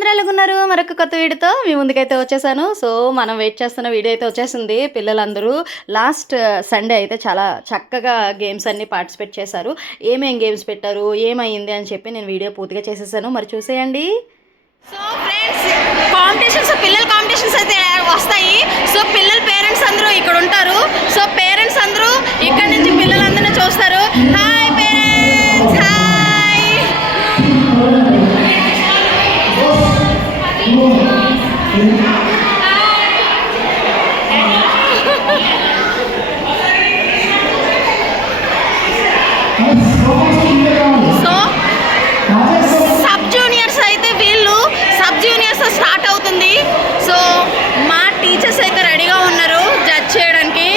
అందరూ ఎలాగున్నారు మరొక కొత్త వీడియోతో మీ ముందుకైతే వచ్చేసాను. సో మనం వెయిట్ చేస్తున్న వీడియో అయితే వచ్చేసింది. పిల్లలందరూ లాస్ట్ సండే uh, అయితే చాలా చక్కగా గేమ్స్ అన్ని పార్టిసిపేట్ చేశారు. ఏమేం గేమ్స్ పెట్టారు? ఏమైంది? అని చెప్పి నేను వీడియో పూర్తిగా చేసేసాను. మరి చూసేయండి. సో ఫ్రెండ్స్ కాంపిటీషన్స్ పిల్లల కాంపిటీషన్స్ అయితే వస్తాయి. సో పిల్లల పేరెంట్స్ అందరూ ఇక్కడ ఉంటారు. సో పేరెంట్స్ అందరూ ఇక్కడ నుంచి పిల్లలందరినీ చూస్తారు. హాయ్ సో సబ్ జూనియర్స్ అయితే వీళ్ళు సబ్ జూనియర్స్ స్టార్ట్ అవుతుంది. సో మా టీచర్స్ అయితే రెడీగా ఉన్నారు జడ్జ్ చేయడానికి.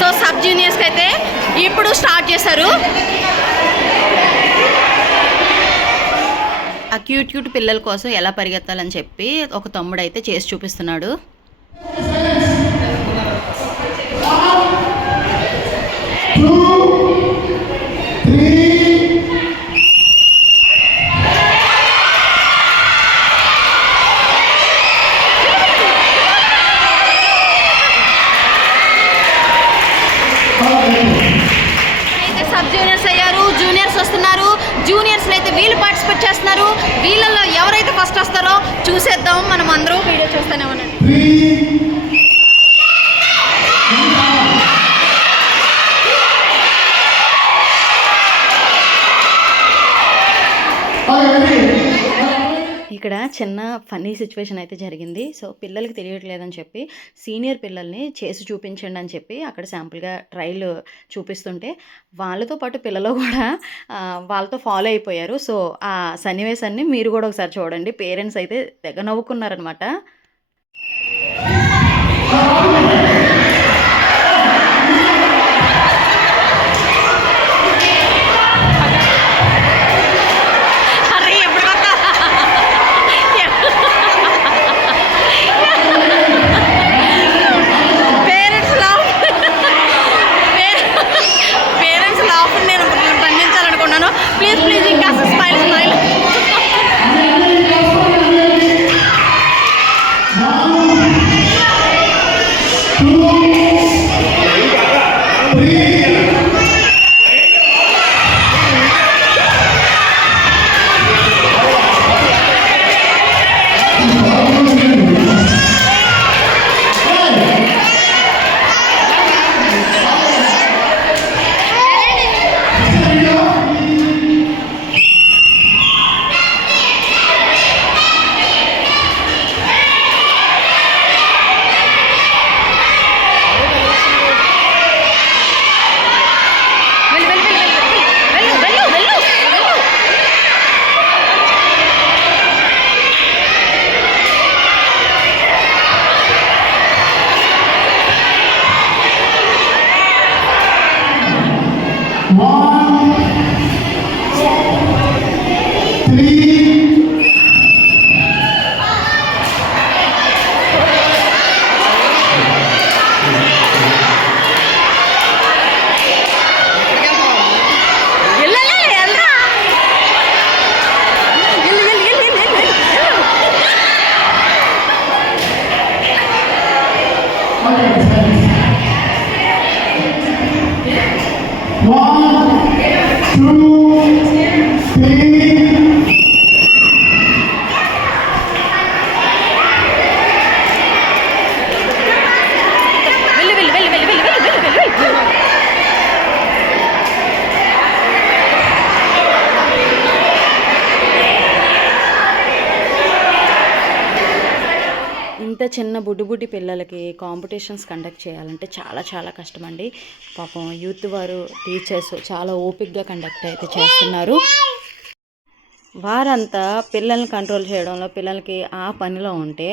సో సబ్ జూనియర్స్కి అయితే ఇప్పుడు స్టార్ట్ చేశారు. ఆ క్యూట్ క్యూట్ పిల్లల కోసం ఎలా పరిగెత్తాలని చెప్పి ఒక తమ్ముడు అయితే చేసి చూపిస్తున్నాడు. ఇక్కడ చిన్న ఫన్నీ సిచ్యువేషన్ అయితే జరిగింది. సో పిల్లలకి తెలియట్లేదని చెప్పి సీనియర్ పిల్లల్ని చేసి చూపించండి అని చెప్పి అక్కడ శాంపుల్గా ట్రైల్ చూపిస్తుంటే వాళ్ళతో పాటు పిల్లలు కూడా వాళ్ళతో ఫాలో అయిపోయారు. సో ఆ సన్నివేశాన్ని మీరు కూడా ఒకసారి చూడండి. పేరెంట్స్ అయితే తెగ నవ్వుకున్నారనమాట One, two. చిన్న పిల్లలకి కాంపిటీషన్స్ కండక్ట్ చేయాలంటే చాలా చాలా కష్టమండి. పాపం యూత్ వారు టీచర్స్ చాలా ఓపిక్గా కండక్ట్ అయితే చేస్తున్నారు. వారంతా పిల్లల్ని కంట్రోల్ చేయడంలో పిల్లలకి ఆ పనిలో ఉంటే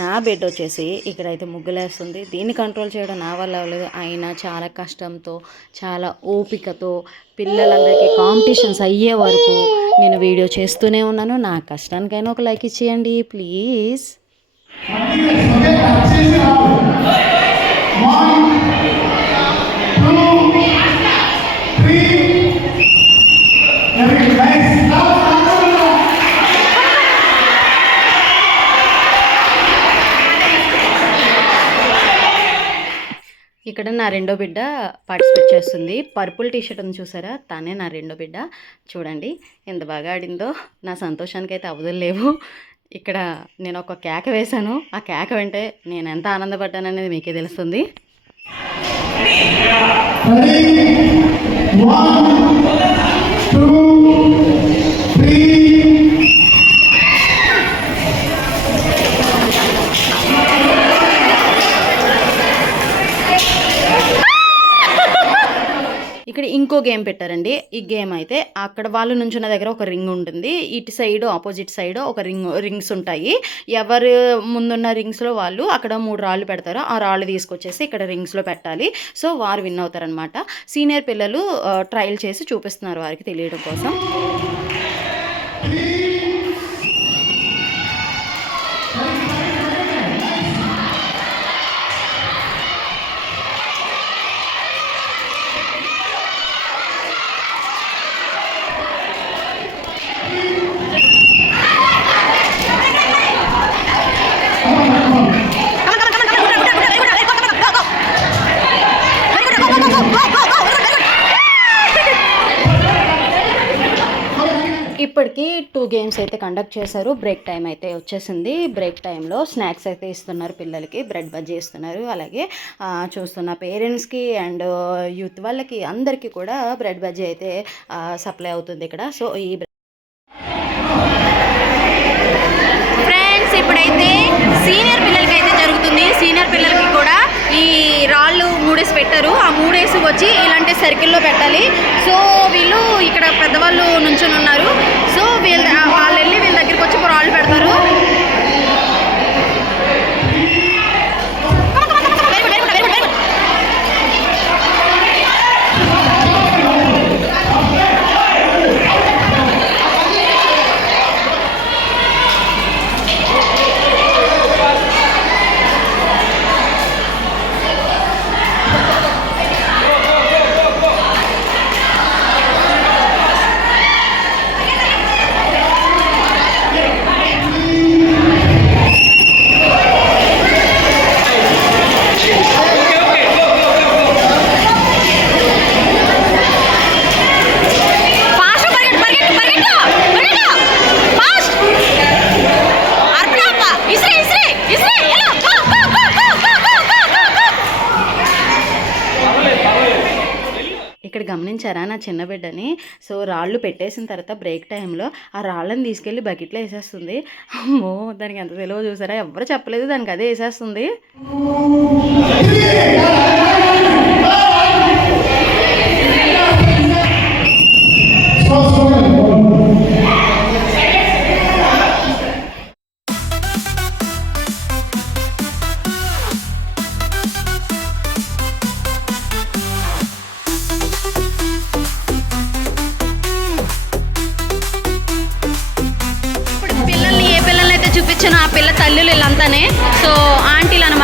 నా బిడ్డ వచ్చేసి ఇక్కడైతే ముగ్గులేస్తుంది. దీన్ని కంట్రోల్ చేయడం నా వల్ల అవ్వలేదు అయినా చాలా కష్టంతో చాలా ఓపికతో పిల్లలందరికీ కాంపిటీషన్స్ అయ్యే వరకు నేను వీడియో చేస్తూనే ఉన్నాను. నా కష్టానికైనా ఒక లైక్ ఇచ్చేయండి ప్లీజ్. ఇక్కడ నా రెండో బిడ్డ పార్టిసిపేట్ చేస్తుంది. పర్పుల్ టీషర్ట్ ఉంది చూసారా? తానే నా రెండో బిడ్డ. చూడండి ఎంత బాగా ఆడిందో. నా సంతోషానికి అయితే అవధులు లేవు. ఇక్కడ నేను ఒక కేక వేశాను. ఆ కేక వింటే నేను ఎంత ఆనందపడ్డాననేది మీకే తెలుస్తుంది. ఇక్కడ ఇంకో గేమ్ పెట్టారండి. ఈ గేమ్ అయితే అక్కడ వాళ్ళు నుంచున్న దగ్గర ఒక రింగ్ ఉంటుంది. ఇటు సైడ్ ఆపోజిట్ సైడ్ ఒక రింగ్ రింగ్స్ ఉంటాయి. ఎవరు ముందున్న రింగ్స్లో వాళ్ళు అక్కడ మూడు రాళ్ళు పెడతారు. ఆ రాళ్ళు తీసుకొచ్చేసి ఇక్కడ రింగ్స్లో పెట్టాలి. సో వారు విన్ అవుతారనమాట సీనియర్ పిల్లలు ట్రయల్ చేసి చూపిస్తున్నారు వారికి తెలియడం కోసం. ఇప్పటికి టూ గేమ్స్ అయితే కండక్ట్ చేశారు. బ్రేక్ టైం అయితే వచ్చేసింది. బ్రేక్ టైంలో స్నాక్స్ అయితే ఇస్తున్నారు పిల్లలకి. బ్రెడ్ బజ్జీ ఇస్తున్నారు. అలాగే చూస్తున్న పేరెంట్స్కి అండ్ యూత్ వాళ్ళకి అందరికీ కూడా బ్రెడ్ బజ్జీ అయితే సప్లై అవుతుంది ఇక్కడ. సో ఈ ఫ్రెండ్స్ ఇప్పుడైతే సీనియర్ పిల్లలకి అయితే జరుగుతుంది. సీనియర్ పిల్లలకి రాళ్ళు పెట్టారు. ఆ మూడేసి వచ్చి ఇలాంటి సర్కిల్లో పెట్టాలి. సో వీళ్ళు ఇక్కడ పెద్దవాళ్ళు నుంచొని ఉన్నారు. సో వీళ్ళ వాళ్ళు వెళ్ళి వీళ్ళ దగ్గరికి వచ్చి ఒక రాళ్ళు పెడతారు. ఇక్కడ గమనించారా నా చిన్న బిడ్డని? సో రాళ్ళు పెట్టేసిన తర్వాత బ్రేక్ టైంలో ఆ రాళ్ళని తీసుకెళ్ళి బకెట్లో వేసేస్తుంది. అమ్మో దానికి ఎంత తెలియదు చూసారా? ఎవరు చెప్పలేదు దానికి అదే వేసేస్తుంది. చెల్లెలు వీళ్ళంతానే. సో ఆంటీలు అనమాట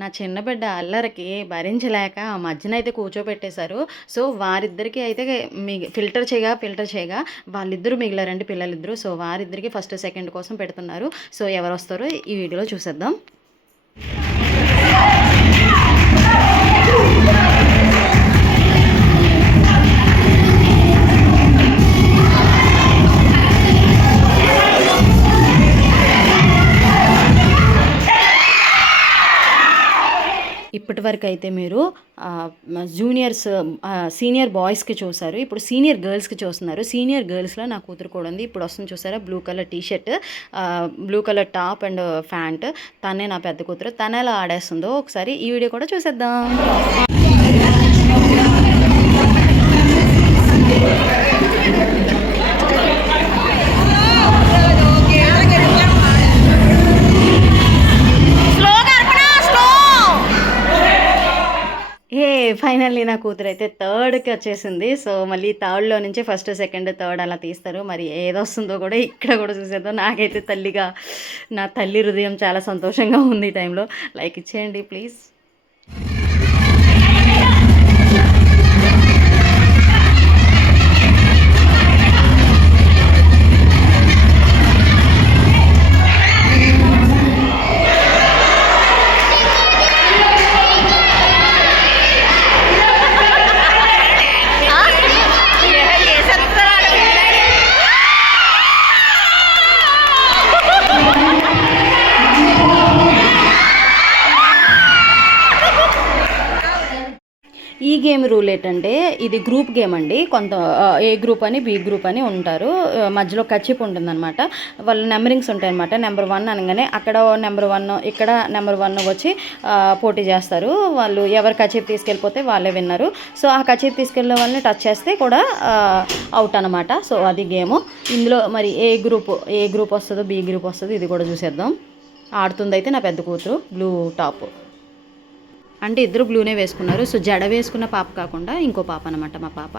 నా చిన్న బిడ్డ అల్లరికి భరించలేక ఆ మధ్యన అయితే కూర్చోబెట్టేశారు. సో వారిద్దరికి అయితే మీ ఫిల్టర్ చేయగా ఫిల్టర్ చేయగా వాళ్ళిద్దరూ మిగిలారండి పిల్లలిద్దరూ. సో వారిద్దరికి ఫస్ట్ సెకండ్ కోసం పెడుతున్నారు. సో ఎవరు వస్తారో ఈ వీడియోలో చూసేద్దాం. ఇప్పటి వరకు అయితే మీరు జూనియర్స్ సీనియర్ బాయ్స్కి చూసారు. ఇప్పుడు సీనియర్ గర్ల్స్కి చూస్తున్నారు. సీనియర్ గర్ల్స్లో నా కూతురు కూడా ఉంది. ఇప్పుడు వస్తుంది చూసారా? Blue colour T shirt blue colour top and pant. తనే నా పెద్ద కూతురు. తన ఎలా ఆడేస్తుందో ఒకసారి ఈ వీడియో కూడా చూసేద్దాం. ఫైనల్లీ నా కూతురు అయితే థర్డ్కి వచ్చేసింది. సో మళ్ళీ థర్డ్లో నుంచి ఫస్ట్ సెకండ్ థర్డ్ అలా తీస్తారు. మరి ఏదొస్తుందో కూడా ఇక్కడ కూడా చూసేద్దాం. నాకైతే తల్లిగా నా తల్లి హృదయం చాలా సంతోషంగా ఉంది ఈ టైంలో. లైక్ ఇచ్చేయండి ప్లీజ్. గేమ్ రూల్ ఏంటంటే ఇది గ్రూప్ గేమ్ అండి. కొంత ఏ గ్రూప్ అని బి గ్రూప్ అని ఉంటారు. మధ్యలో కచ్చిప్ ఉంటుందన్నమాట. వాళ్ళ నెంబరింగ్స్ ఉంటాయన్నమాట. నెంబర్ వన్ అనగానే అక్కడ నెంబర్ వన్ ఇక్కడ నెంబర్ వన్ వచ్చి పోటీ చేస్తారు. వాళ్ళు ఎవరు కచ్చిప్ తీసుకెళ్ళిపోతే వాళ్ళే విన్నారు. సో ఆ కచ్చిప్ తీసుకెళ్ళిన వాళ్ళని టచ్ చేస్తే కూడా అవుట్ అనమాట సో అది గేమ్. ఇందులో మరి ఏ గ్రూప్ ఏ గ్రూప్ వస్తుందో బి గ్రూప్ వస్తుందో ఇది కూడా చూసేద్దాం. ఆడుతుంది అయితే నా పెద్ద కూతురు బ్లూ టాప్. అంటే ఇద్దరు బ్లూనే వేసుకున్నారు. సో జడ వేసుకున్న పాప కాకుండా ఇంకో పాప అనమాట మా పాప.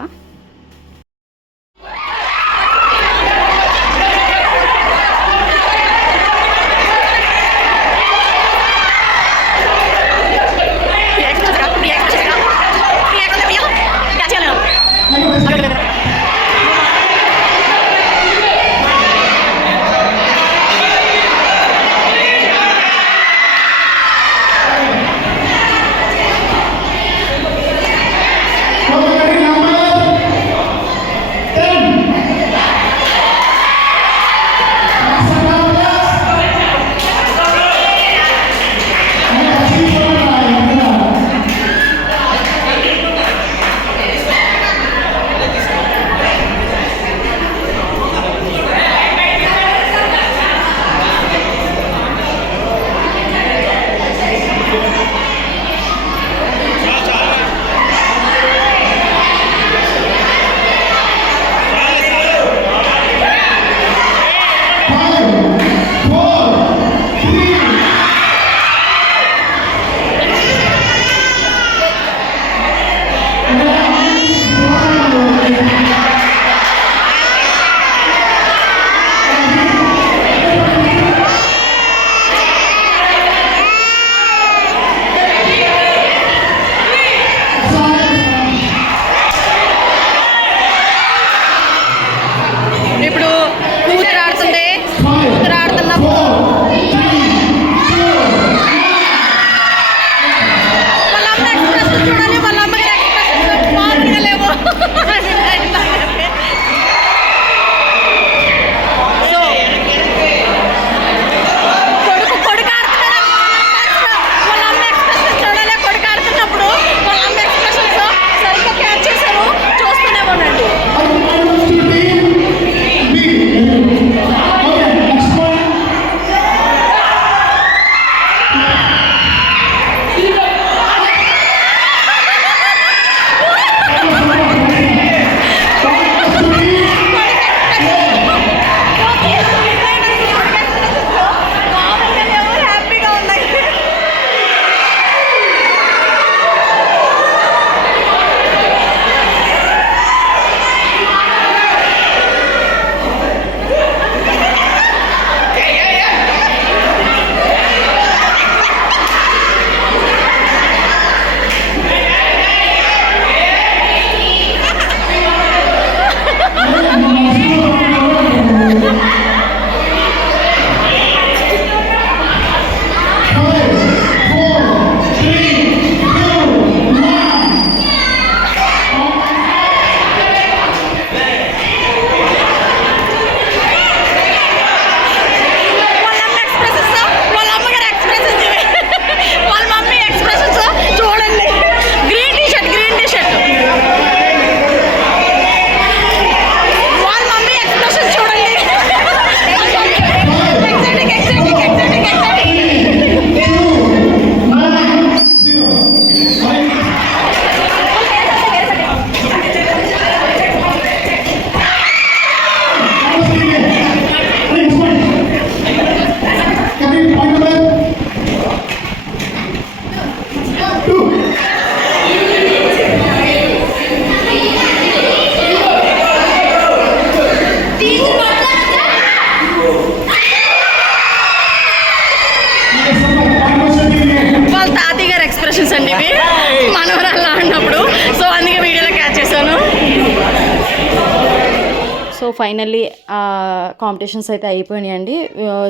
కాంపిటీషన్స్ అయితే అయిపోయినాయండి.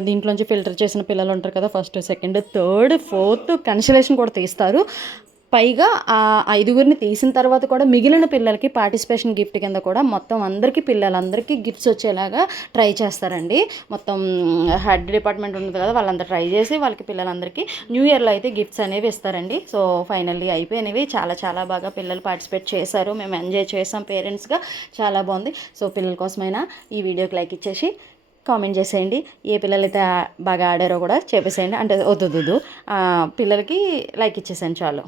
దీంట్లోంచి ఫిల్టర్ చేసిన పిల్లలు ఉంటారు కదా first second third fourth consolation కూడా తీస్తారు. పైగా ఆ ఐదుగురిని తీసిన తర్వాత కూడా మిగిలిన పిల్లలకి పార్టిసిపేషన్ గిఫ్ట్ కింద కూడా మొత్తం అందరికీ పిల్లలందరికీ గిఫ్ట్స్ వచ్చేలాగా ట్రై చేస్తారండి. మొత్తం హెడ్ డిపార్ట్మెంట్ ఉంటుంది కదా వాళ్ళందరూ ట్రై చేసి వాళ్ళకి పిల్లలందరికీ న్యూ ఇయర్లో అయితే గిఫ్ట్స్ అనేవి ఇస్తారండి. సో ఫైనల్లీ అయిపోయినవి. చాలా చాలా బాగా పిల్లలు పార్టిసిపేట్ చేశారు. మేము ఎంజాయ్ చేసాం పేరెంట్స్గా. చాలా బాగుంది. సో పిల్లల కోసమైనా ఈ వీడియోకి లైక్ ఇచ్చేసి కామెంట్ చేసేయండి. ఏ పిల్లలు అయితే బాగా ఆడారో కూడా చెప్పేసేయండి. అంటే వద్దు పిల్లలకి లైక్ ఇచ్చేసాను చాలు.